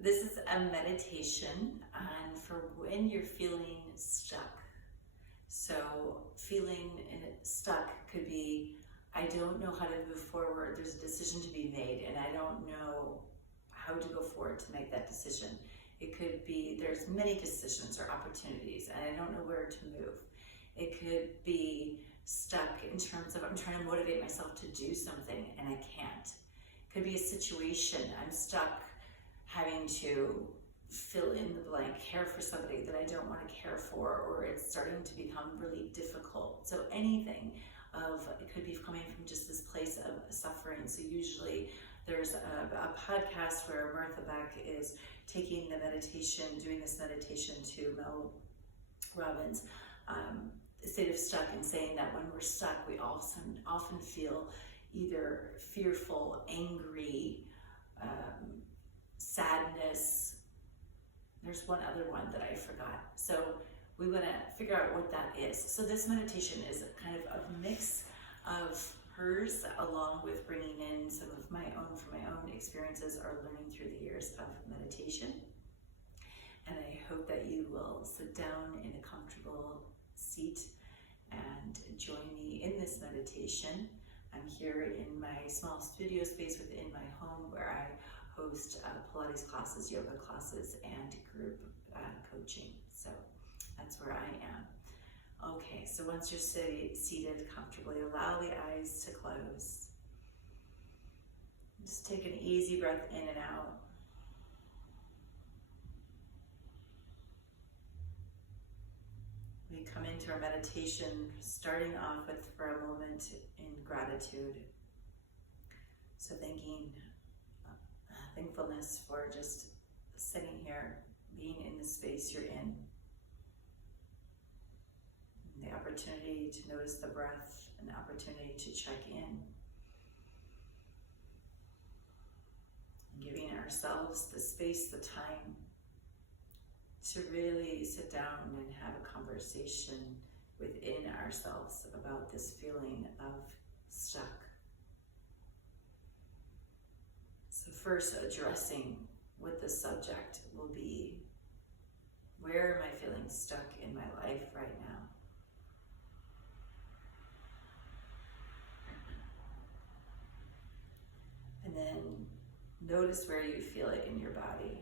This is a meditation for when you're feeling stuck. So feeling stuck could be, I don't know how to move forward. There's a decision to be made and I don't know how to go forward to make that decision. It could be, there's many decisions or opportunities and I don't know where to move. It could be stuck in terms of I'm trying to motivate myself to do something and I can't. It could be a situation, I'm stuck having to fill in the blank, care for somebody that I don't want to care for, or it's starting to become really difficult. So anything it could be coming from just this place of suffering. So usually there's a podcast where Martha Beck is taking the meditation, doing this meditation to Mel Robbins, the state of stuck, and saying that when we're stuck, we often feel either fearful, angry, sadness. There's one other one that I forgot. So we want to figure out what that is. So this meditation is kind of a mix of hers along with bringing in some of my own, from my own experiences or learning through the years of meditation. And I hope that you will sit down in a comfortable seat and join me in this meditation. I'm here in my small studio space within my home where I host Pilates classes, yoga classes, and group coaching. So that's where I am. Okay, so once you're seated comfortably, allow the eyes to close. Just take an easy breath in and out. We come into our meditation starting off with, for a moment, in gratitude. So thankfulness for just sitting here, being in the space you're in. And the opportunity to notice the breath, an opportunity to check in. And giving ourselves the space, the time to really sit down and have a conversation within ourselves about this feeling of stuck. So first, addressing what the subject will be. Where am I feeling stuck in my life right now? And then notice where you feel it in your body.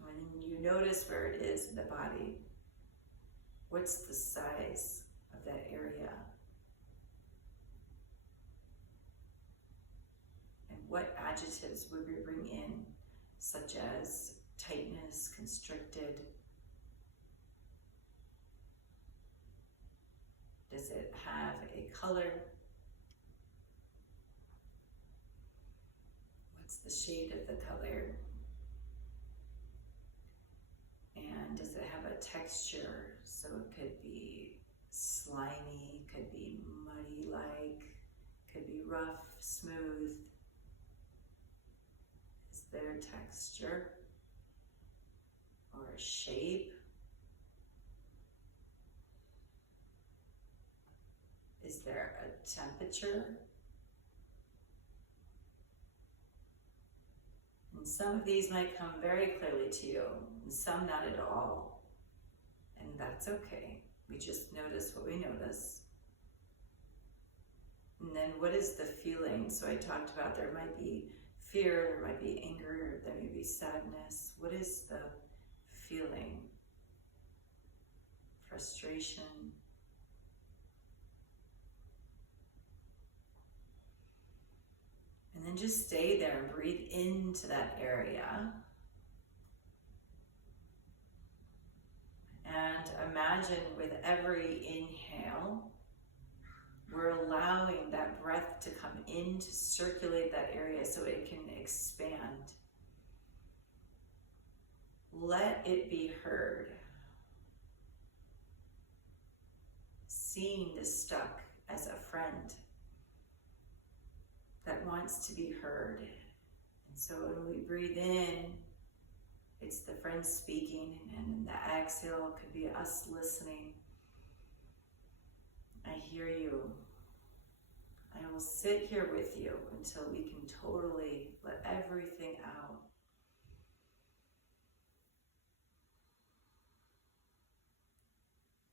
And when you notice where it is in the body, what's the size of that area? And what adjectives would we bring in, such as tightness, constricted? Does it have a color? What's the shade of the color? And does it have a texture? So it could be slimy, could be muddy-like, could be rough, smooth. Is there texture or a shape? Is there a temperature? And some of these might come very clearly to you, and some not at all. And that's okay. We just notice what we notice. And then what is the feeling? So I talked about there might be fear, there might be anger, there may be sadness. What is the feeling? Frustration. And then just stay there and breathe into that area. And imagine with every inhale, we're allowing that breath to come in to circulate that area so it can expand. Let it be heard. Seeing the stuck as a friend that wants to be heard. And so when we breathe in, it's the friend speaking, and the exhale could be us listening. I hear you. I we'll sit here with you until we can totally let everything out.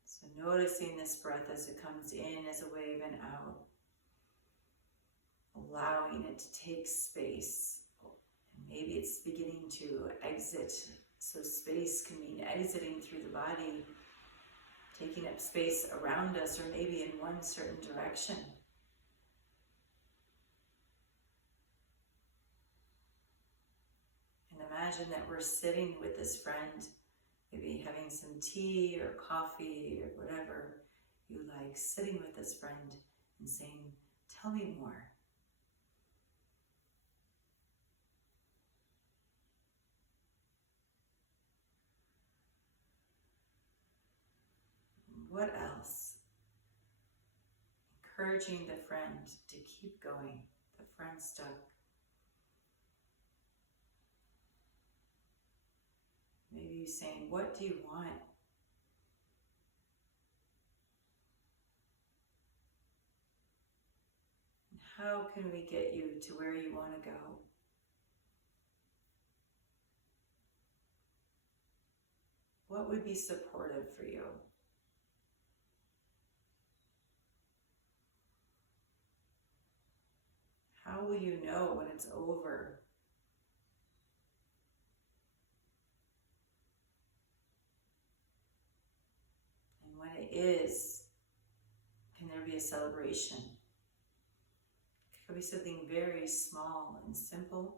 So noticing this breath as it comes in as a wave and out. Allowing it to take space. Maybe it's beginning to exit. So space can mean exiting through the body, taking up space around us, or maybe in one certain direction. And imagine that we're sitting with this friend, maybe having some tea or coffee or whatever you like, sitting with this friend and saying, "Tell me more." What else? Encouraging the friend to keep going, the friend stuck. Maybe you saying, "What do you want?" And how can we get you to where you want to go? What would be supportive for you? How will you know when it's over? And when it is, can there be a celebration? It could be something very small and simple.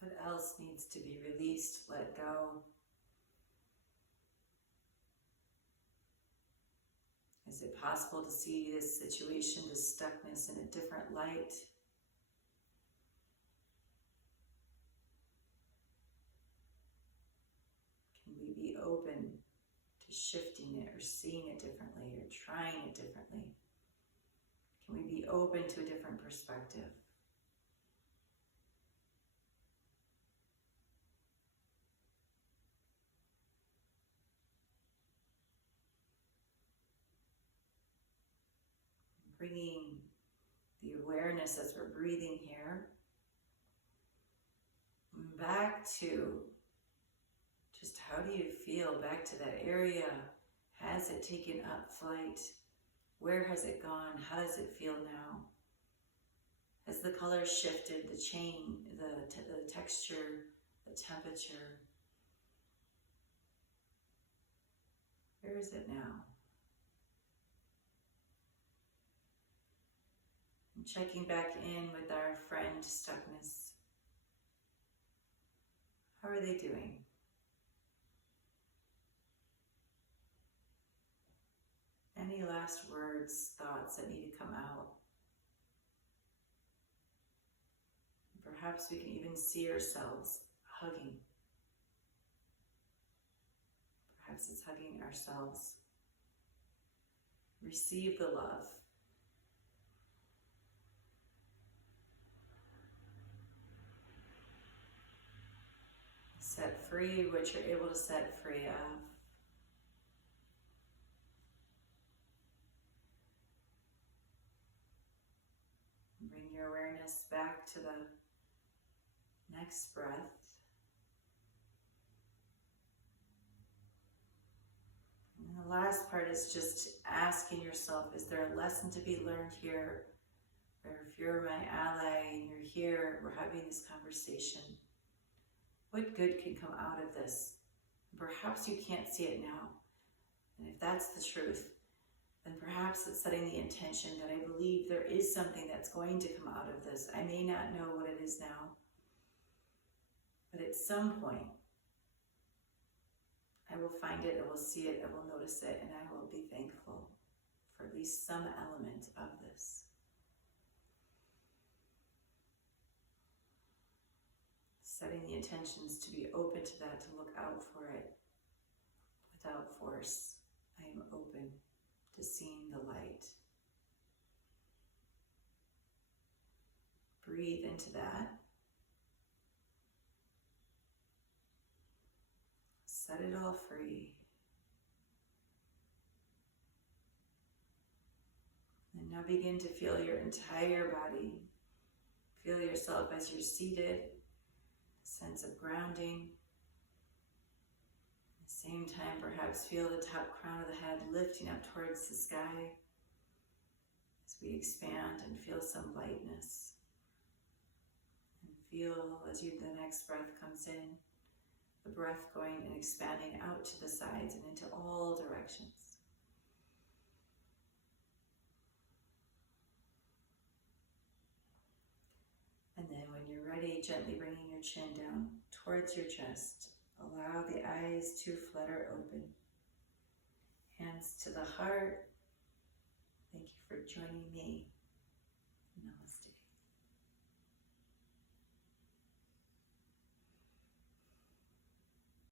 What else needs to be released, let go? Is it possible to see this situation, this stuckness, in a different light? Can we be open to shifting it or seeing it differently or trying it differently? Can we be open to a different perspective? Bringing the awareness as we're breathing here back to just how do you feel, back to that area. Has it taken up flight? Where has it gone? How does it feel now? Has the color shifted, the change, the texture, the temperature? Where is it now? Checking back in with our friend stuckness. How are they doing? Any last words, thoughts that need to come out? Perhaps we can even see ourselves hugging. Perhaps it's hugging ourselves. Receive the love. Set free what you're able to set free of. Bring your awareness back to the next breath. And the last part is just asking yourself, is there a lesson to be learned here? Or if you're my ally and you're here, we're having this conversation. What good can come out of this? Perhaps you can't see it now. And if that's the truth, then perhaps it's setting the intention that I believe there is something that's going to come out of this. I may not know what it is now, but at some point, I will find it, I will see it, I will notice it, and I will be thankful for at least some element of this. Setting the intentions to be open to that, to look out for it without force. I am open to seeing the light. Breathe into that. Set it all free. And now begin to feel your entire body. Feel yourself as you're seated, a sense of grounding. At the same time, perhaps feel the top crown of the head lifting up towards the sky as we expand and feel some lightness. And feel as the next breath comes in, the breath going and expanding out to the sides and into all directions. And then when you're ready, gently bringing your chin down towards your chest. Allow the eyes to flutter open. Hands to the heart. Thank you for joining me